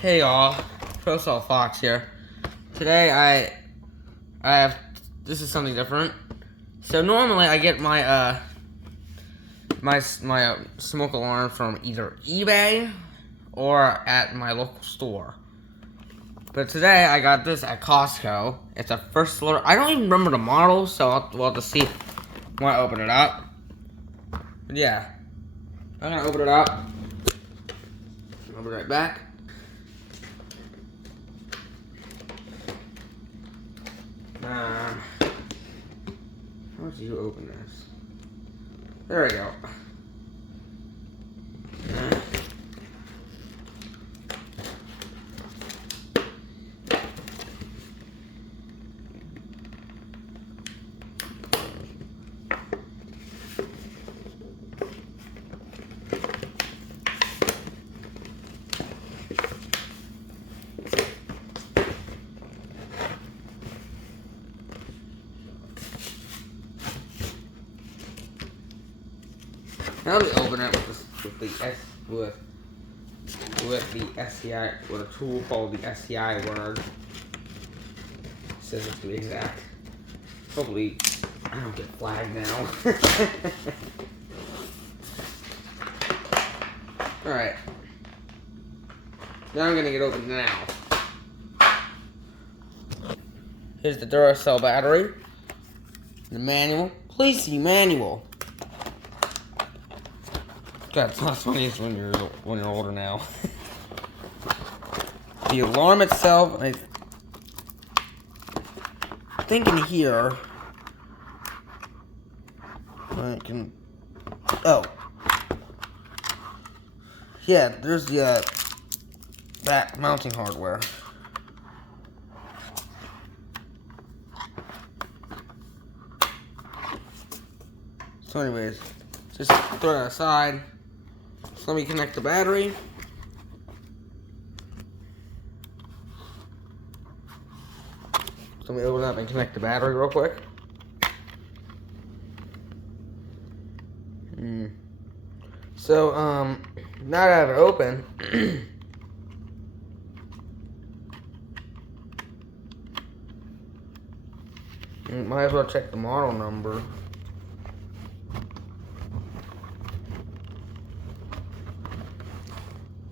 Hey y'all, Pro Fox here. Today I have this is something different. So normally I get my my smoke alarms from either eBay or at my local store. But today I got this at Costco. It's a First Alert. I don't even remember the model, so we'll have to see when I open it up. But yeah, I'm gonna open it up. I'll be right back. How do you open this? There we go. Now let me open it with the SCI, with a tool called the SCI word. Scissors to be exact. Hopefully I don't get flagged now. Alright. Now I'm gonna get open now. Here's the Duracell battery. The manual. Please see manual. God, it's not as funny as when you're older now. The alarm itself, I think in here, I can. Oh, yeah. There's the back mounting hardware. So, anyways, just throw that aside. So let me connect the battery. Let me open it up and connect the battery real quick. So, now that I have it open, might as well check the model number.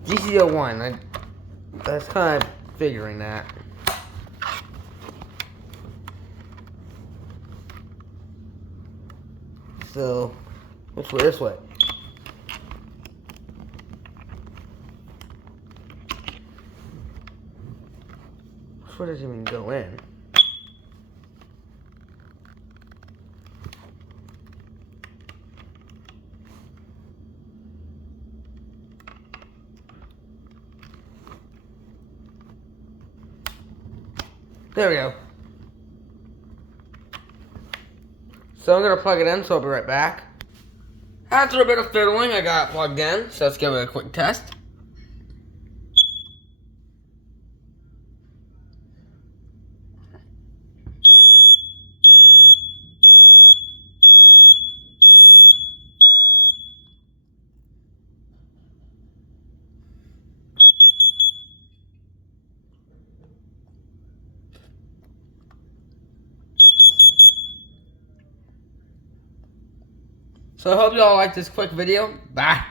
GC01, that's kind of figuring that. So, which way? This way. Which way does it even go in? There we go. So I'm gonna plug it in, so I'll be right back. After a bit of fiddling, I got it plugged in, so let's give it a quick test. So I hope you all liked this quick video. Bye.